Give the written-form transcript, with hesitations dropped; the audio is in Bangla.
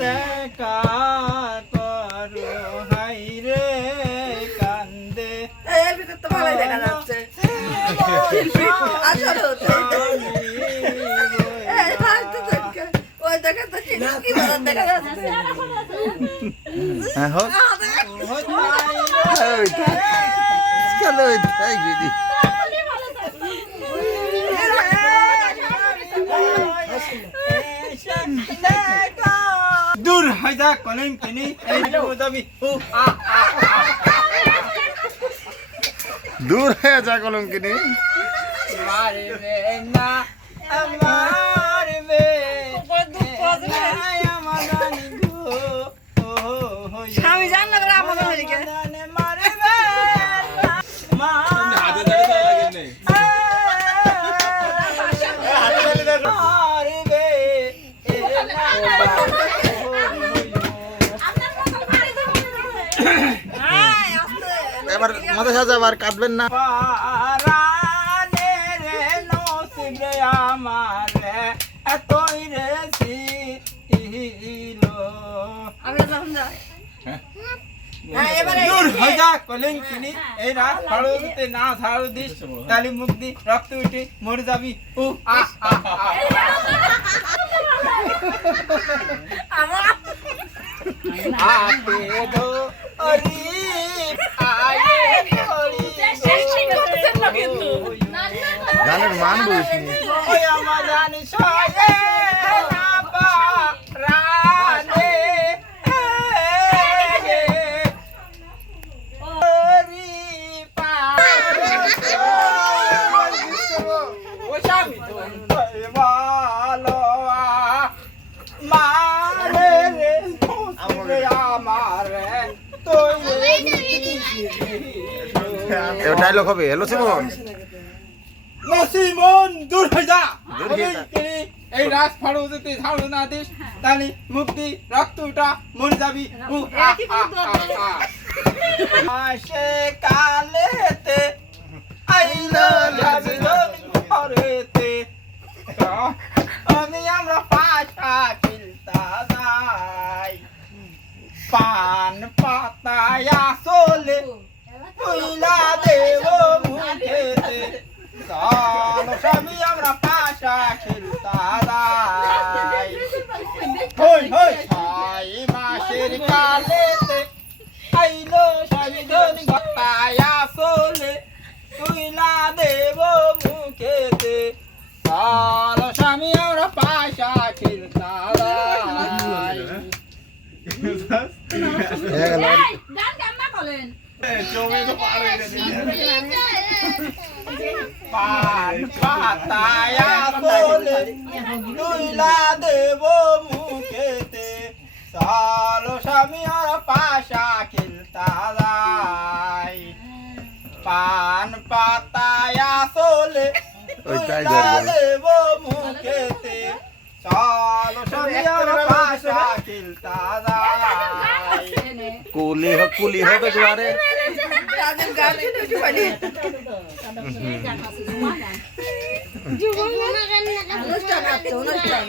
দেখা করো হাই রে কান্দে এর ভিতর তো ভালোই দেখা যাচ্ছে আসলে হচ্ছে ওই দেখা তো কি ভালো দেখা যাচ্ছে হ্যাঁ হোক চলো তাই গিয়ে দূর হয়ে যা কলেন কিনি এই যাবি দূর হয়ে যা কলঙ্কিনী মারবে না মারবে আমার রানী গো স্বামী জান না করে আমাদের দিকে মারবে এবার মাথা সাজা আবার কাটবেন না আমার এতই রে ছিল আমরা যখন যাই হ্যাঁ এবারে দূর হয়ে যা কলিঙ্কিনি এই রাত ফাড়ুতে না ছাড়ু দিস তালি মুখ দি রক্ত উঠে মরে যাবি আপে দো অরি আয়ে অরি গানের মান বুঝিনি ওই আমার জানি সয়ে না পা রানে অরি পা ও স্বামী তো ভালো মারে রে আমারে ডায়লগ হবে হ্যালো সিমন নসিমন দূর হয়ে যা দূর হয়ে যা। এই রাত ফাড়ু যেতে ছাড়ু না দিস তাহলে মুক্তি রক্ত উঠা মরে যাবি আসে কালেতে আইলো ঘরেতে আমি আমরা পাশা খিলতা যাই পান পাতায় আসলে পুইলা দেব মুখেতে চলো স্বামী আমরা পাশা খিলতা যাই হই হই 6 মাসের কালেতে আইলো স্বামী ধনী পাতায় আসলে পুইলা দেব মুখেতে চলো স্বামী আমরা পাশা খিলতা যাই গান গাম্মা বলেন পান পাতায় আসলে দুইলা দেব মুখেতে চলো স্বামী আর পাশা খেলতা যাই পান পাতায় আসলে দুইলা দেব মুখেতে চলো স্বামী আর পাশা খেলতা যাই কুলি হবে জোয়ারে রাজের গান শুনে উঠে পারি অনুষ্ঠান আছে অনুষ্ঠান